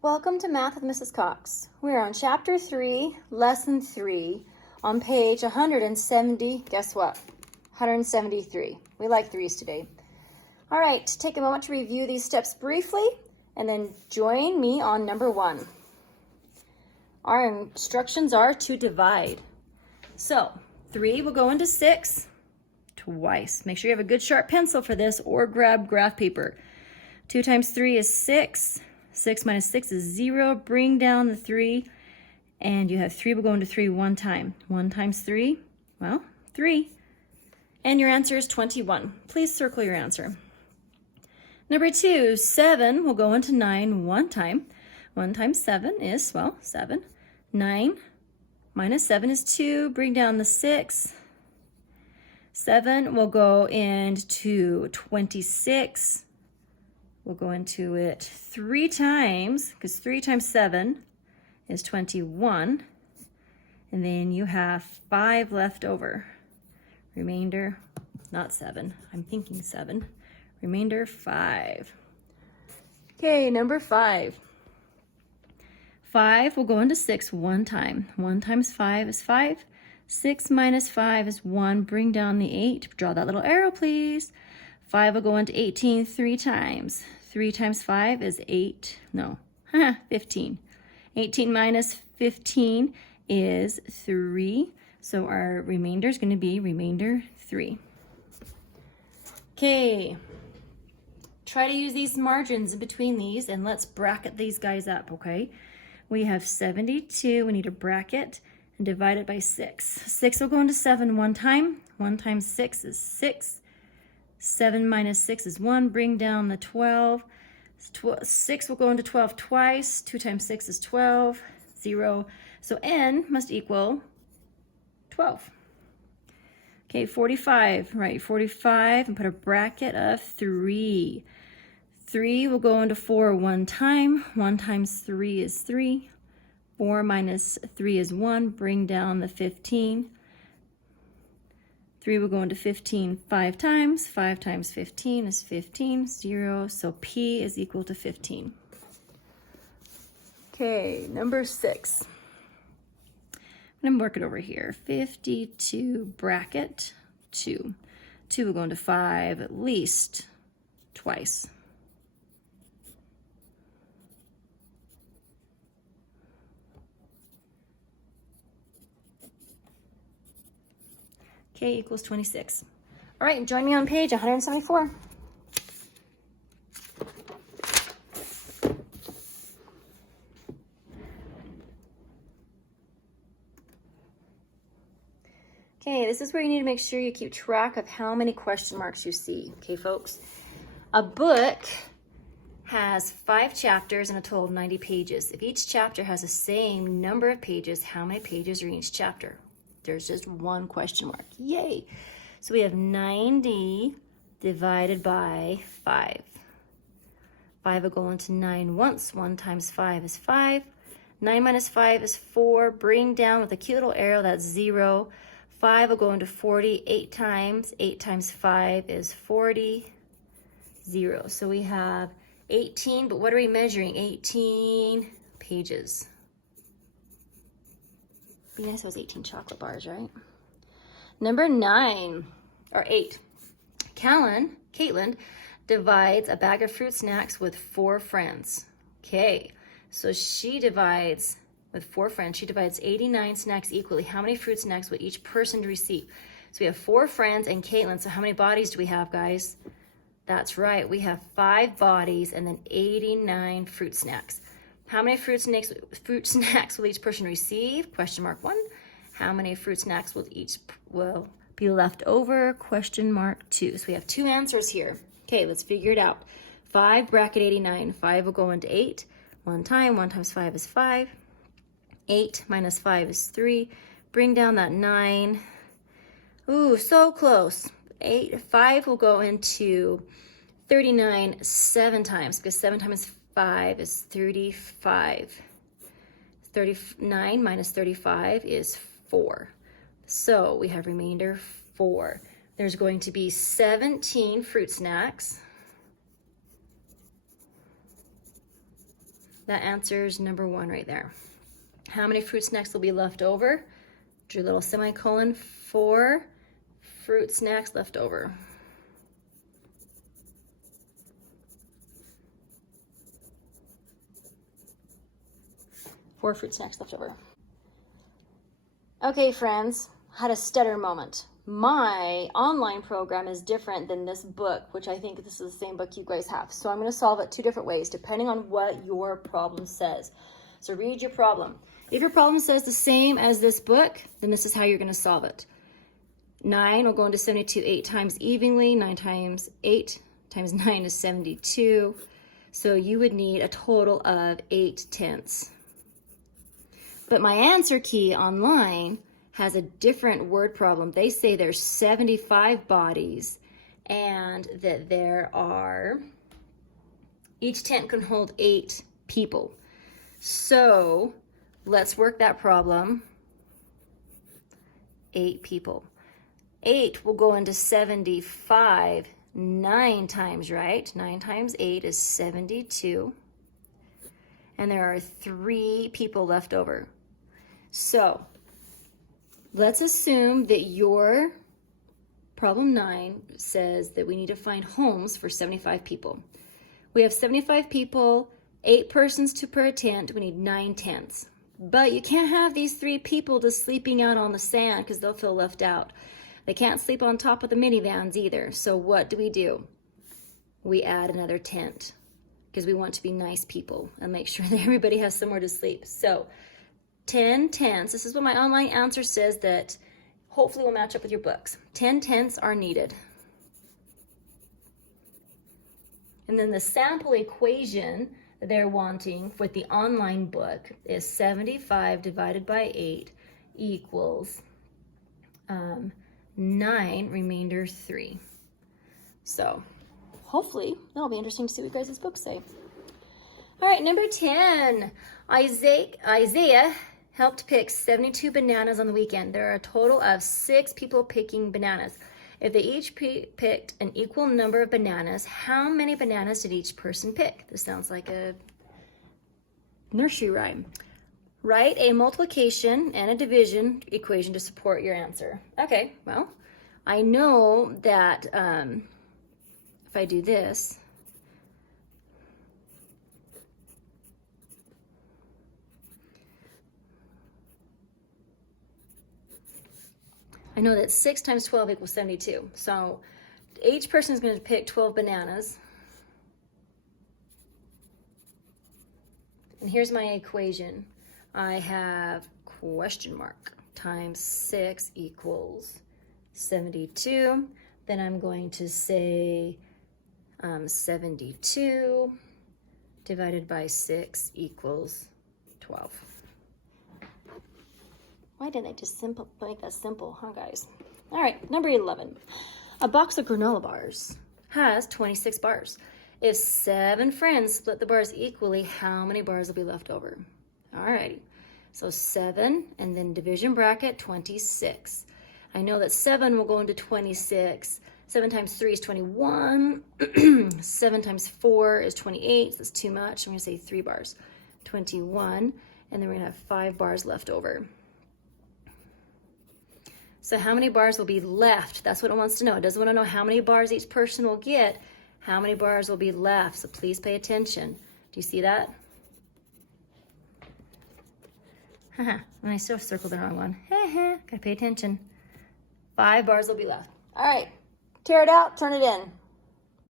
Welcome to Math with Mrs. Cox. We're on Chapter 3, Lesson 3, on page 170. Guess what? 173. We like threes today. All right, take a moment to review these steps briefly, and then join me on number 1. Our instructions are to divide. So, 3 will go into 6 twice. Make sure you have a good sharp pencil for this, or grab graph paper. 2 times 3 is 6. 6 minus 6 is 0. Bring down the 3, and you have 3 will go into 3 one time. 1 times 3, well, 3. And your answer is 21. Please circle your answer. Number 2, 7 will go into 9 one time. 1 times 7 is, well, 7. 9 minus 7 is 2. Bring down the 6. 7 will go into 26. We'll go into it 3 times, because 3 times 7 is 21. And then you have 5 left over. Remainder, not 7. I'm thinking 7. Remainder 5. Okay, number 5. 5 will go into 6 one time. 1 times 5 is 5. 6 minus 5 is 1. Bring down the 8. Draw that little arrow, please. 5 will go into 18 3 times. 3 times 5 is 15. 18 minus 15 is 3. So our remainder is going to be remainder 3. Okay. Try to use these margins in between these, and let's bracket these guys up, okay? We have 72. We need to bracket and divide it by 6. 6 will go into 7 one time. 1 times 6 is 6. 7 minus 6 is 1. Bring down the 12. 6 will go into 12 twice. 2 times 6 is 12. 0. So n must equal 12. Okay, 45. Right, 45, and put a bracket of 3. 3 will go into 4 one time. 1 times 3 is 3. 4 minus 3 is 1. Bring down the 15. 3 will go into 15 5 times. 5 times 15 is 15. 0. So P is equal to 15. Okay, number 6. I'm going to work it over here. 52 bracket 2. 2 will go into 5 at least twice. K equals 26. All right, join me on page 174. Okay, this is where you need to make sure you keep track of how many question marks you see. Okay, folks? A book has 5 chapters and a total of 90 pages. If each chapter has the same number of pages, how many pages are in each chapter? There's just one question mark. Yay! So we have 90 divided by 5. 5 will go into 9 once. 1 times 5 is 5. 9 minus 5 is 4. Bring down with a cute little arrow, that's 0. 5 will go into 40 8 times. 8 times 5 is 40. 0. So we have 18, but what are we measuring? 18 pages. Be nice if it was 18 chocolate bars, right? Number 9, or 8. Caitlin divides a bag of fruit snacks with 4 friends. Okay, so she divides with 4 friends. She divides 89 snacks equally. How many fruit snacks would each person receive? So we have 4 friends and Caitlin. So how many bodies do we have, guys? That's right. We have 5 bodies and then 89 fruit snacks. How many fruit snacks will each person receive? Question mark 1. How many fruit snacks will be left over? Question mark 2. So we have 2 answers here. Okay, let's figure it out. 5 bracket 89. 5 will go into 8 one time. 1 times 5 is 5. 8 minus 5 is 3. Bring down that 9. Ooh, so close. 5 will go into 39 7 times, because 7 times 5 is 35. 39 minus 35 is 4. So we have remainder 4. There's going to be 17 fruit snacks. That answers number 1 right there. How many fruit snacks will be left over? Drew a little semicolon. 4 fruit snacks left over. Four fruit snacks left over. Okay, friends, had a stutter moment. My online program is different than this book, which I think this is the same book you guys have. So I'm going to solve it 2 different ways, depending on what your problem says. So read your problem. If your problem says the same as this book, then this is how you're going to solve it. 9 will go into 72 8 times evenly. 9 times 8 times 9 is 72. So you would need a total of 8/10. But my answer key online has a different word problem. They say there's 75 bodies and that there are, each tent can hold 8 people. So let's work that problem. 8 people. 8 will go into 75 9 times, right? 9 times 8 is 72. And there are 3 people left over. So let's assume that your problem 9 says that we need to find homes for 75 people. We have 75 people, 8 persons per tent. We need 9 tents. But you can't have these 3 people just sleeping out on the sand because they'll feel left out. They can't sleep on top of the minivans either. So what do? We add another tent because we want to be nice people and make sure that everybody has somewhere to sleep. So 10 tents, this is what my online answer says that hopefully will match up with your books. 10 tents are needed. And then the sample equation that they're wanting with the online book is 75 divided by 8 equals 9, remainder 3. So hopefully that'll be interesting to see what you guys' books say. All right, number 10, Isaiah helped pick 72 bananas on the weekend. There are a total of 6 people picking bananas. If they each picked an equal number of bananas, how many bananas did each person pick? This sounds like a nursery rhyme. Write a multiplication and a division equation to support your answer. Okay, well, I know that if I do this, I know that 6 times 12 equals 72. So each person is going to pick 12 bananas. And here's my equation. I have question mark times 6 equals 72. Then I'm going to say 72 divided by 6 equals 12. Why didn't I just make that simple, huh, guys? All right, number 11. A box of granola bars has 26 bars. If 7 friends split the bars equally, how many bars will be left over? All righty. So 7 and then division bracket 26. I know that 7 will go into 26. 7 times 3 is 21. 7 times 4 is 28. So that's too much. I'm going to say 3 bars. 21. And then we're going to have 5 bars left over. So how many bars will be left? That's what it wants to know. It doesn't want to know how many bars each person will get. How many bars will be left? So please pay attention. Do you see that? Haha, and I still circled the wrong one. Gotta pay attention. 5 bars will be left. All right, tear it out, turn it in.